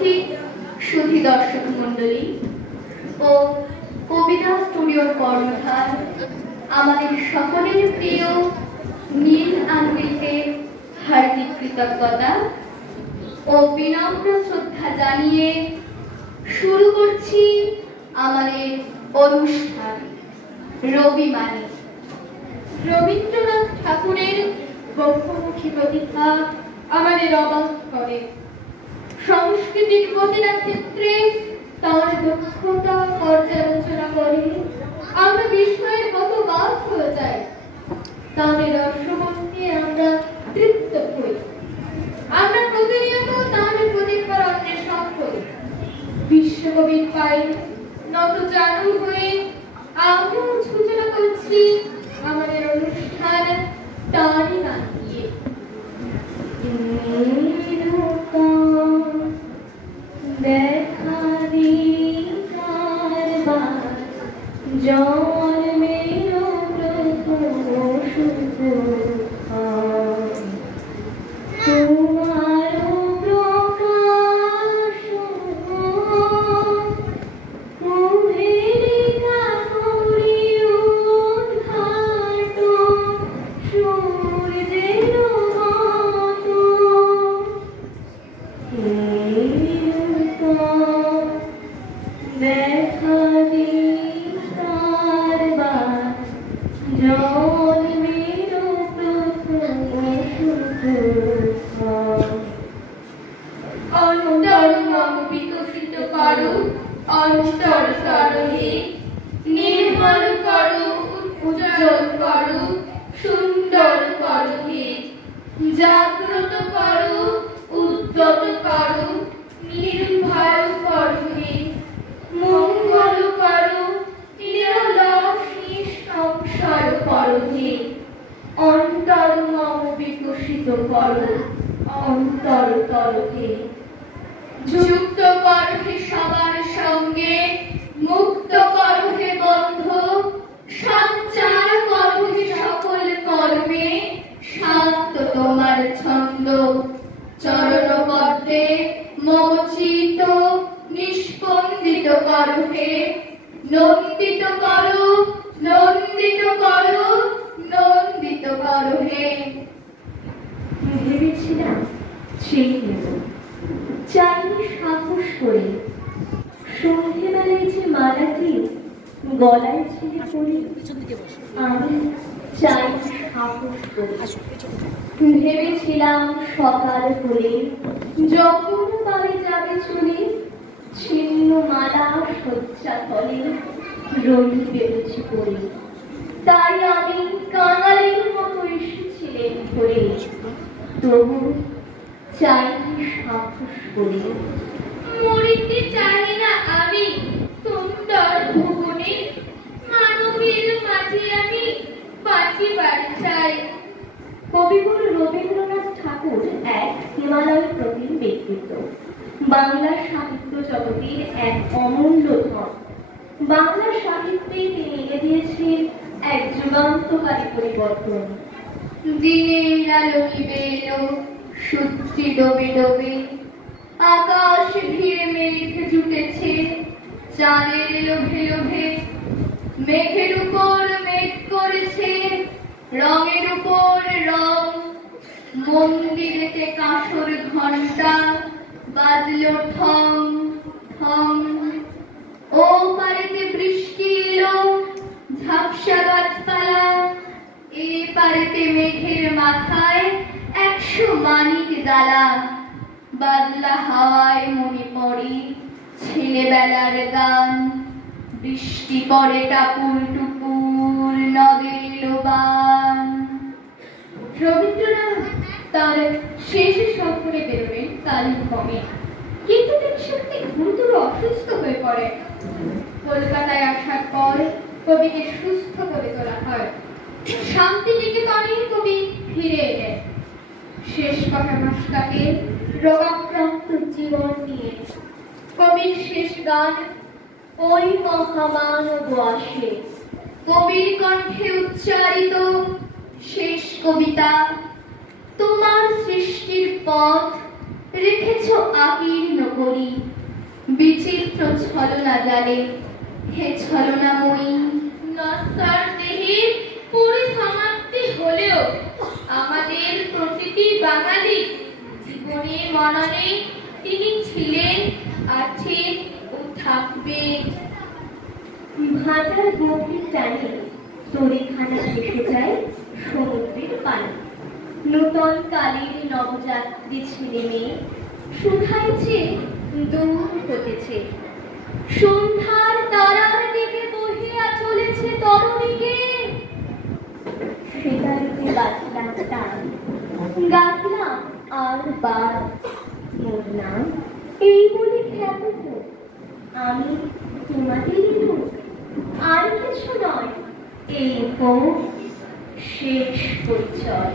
উপস্থিত সুধী দর্শক মণ্ডলী ও কবিতা স্টুডিওর কর্ণধার আমাদের সকলের প্রিয় নীল আঙ্গুলিকে হার্দিক কৃতজ্ঞতা ও বিনম্র শ্রদ্ধা জানিয়ে শুরু করছি আমাদের অনুষ্ঠান রবিমানে। রবীন্দ্রনাথ ঠাকুরের বহুমুখী প্রতিভা আমাদের অবাক করে। সংস্কৃতির প্রতিটা ক্ষেত্রে তার দক্ষতা পর্যালোচনা করে আমরা বিস্ময়ের মতো বাদ হয়ে যাই। তার রসমন্তে আমরা তৃপ্ত হই। আমরা প্রতিনিয়ত তার প্রতিভার অন্বেষণ করি। বিশ্বকবির পায়ে নত জানু হয়ে আমরা সূচনা করছি আমাদের অনুষ্ঠান তারই গান দিয়ে। দেখা দিই কারবার জন্মের প্রথম শুভ তোমার প্রকাশ কুহেলিকা করি উদ্ঘাটন সূর্যের মতো দেখা দিই কারবার জন্মের প্রথম শুভ অন্তর মম বিকশিত করো, অন্তর করো নির্মল করো, উজ্জ্বল করো, সুন্দর করো হে, জাগ্রত করো, উদ্যত করো, নির্ভয় করো হে, মঙ্গল করো, নিরলস সংসার করো হে, অন্তর মম বিকশিত করো, অন্তর করো হে, যুক্ত করো হে সবার সঙ্গে, মুক্ত করো হে বন্ধ, সঞ্চার করো হে সকল কর্মে, শান্ত তোমার ছন্দ, চরণ পদ্মে মম চিত্ত নিষ্পন্দিত করো হে, নন্দিত করো, নন্দিত করো, নন্দিত করো হে। ভেবেছিলাম সেই নেব, চাইনি সাহস করে, সন্ধেবেলায় যে মালাটি গলায় ছেড়ে পড়ি, আমি চাইনি সাহস করে। ভেবেছিলাম সকাল হলে যখন পারে যাবে চলে, ছিন্ন মালা শয্যা তলে রহিবে বুঝি পড়ে, তাই আমি কাঙালের মতো এসেছিলেন ধরে, তবু চাইনি সাহস করে। মরিতে চাই না আমি সুন্দর ভুবনে, মানবীর মাঝে আমি বাঁচিবার চাই। কবিগুরু রবীন্দ্রনাথ ঠাকুর এক হিমালয় প্রতিম ব্যক্তিত্ব, বাংলা সাহিত্য জগতের এক অমূল্য ধন। বাংলা সাহিত্যে তিনি এনে দিয়েছেন এক যুগান্তকারী পরিবর্তন। দিনের আলো নিবে এলো, সূর্য ডোবে ডোবে, আকাশ ঘিরে মেঘ জুটেছে চাঁদের লোভে লোভে, মেঘের উপর মেঘ করেছে রঙের উপর রং, মন্দিরেতে কাঁসর ঘন্টা বাজলো ঠং ঠং, ও পারেতে বৃষ্টি এলো ঝাপসা গাছপালা, এ পারেতে মেঘের মাথায় 100 মানিক জ্বালা, বাদলা হাওয়ায় মনে পড়ে ছেলেবেলার গান, বৃষ্টি পড়ে টাপুর টুপুর নদে লোবান। রবীন্দ্রনাথ তার শেষ সফরে বেরোলেন কালিম্পংয়ে, কিন্তু তিনি সেখানে গুরুতর অসুস্থ হয়ে পড়েন। কলকাতায় আসার পর কবিকে সুস্থ করে তোলা হয়। শান্তিনিকেতনে কবি ফিরে এলেন। শেষ কটা মাস কাটে রোগাক্রান্ত জীবন নিয়ে। কবির শেষ গান ওই মহামানব আসে, কবির কণ্ঠে উচ্চারিত শেষ কবিতা। তোমার সৃষ্টির পথ রেখেছ আকীর্ণ করি বিচিত্র ছলনা জালে। হে ছলনাময়ী, নশ্বর দেহের পরিসমাপ্তি হলেও আমাদের প্রতিটি বাঙালি জীবনে মননে তিনি ছিলেন, আছেন ও থাকবেন। ভাটার গভীর টানে তরিখানা ভেসে যায় সমুদ্রের পানে। নূতন কালের নবযাত্রী ছেলে মেয়ে সুধায় চেয়ে দূর হতেছে। সন্ধ্যার তারার দিকে বহিয়া চলেছে তরুণীকে। সেতারতে বাজলাম তান, গাইলাম আর বার মোর নাম এই বলে খ্যাত হোক। আমি তোমাদেরই রূপ, আর কিছু নয়, এই হোক শেষ পরিচয়।